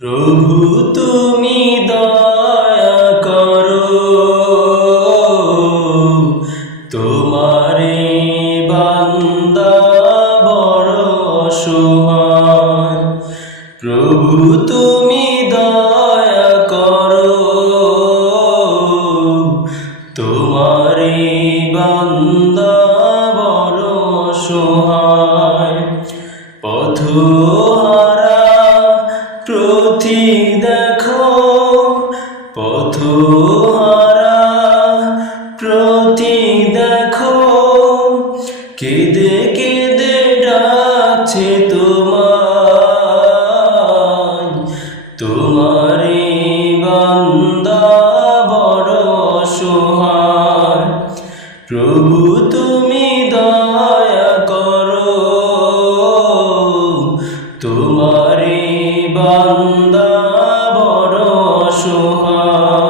প্রভু তুমি দয়া করো, তোমারে বান্দা বড় অসহায়। প্রভু তুমি দয়া করো, তোমারে বান্দা বড় অসহায়। পথহারা পথিক দেখো, পথহারা পথিক দেখো, কেঁদে কেঁদে ডাকছে তোমায়। তোমারে বান্দা বড় অসহায়। প্রভু তুমি দয়া করো, তোমারে বান্দা বড় অসহায়।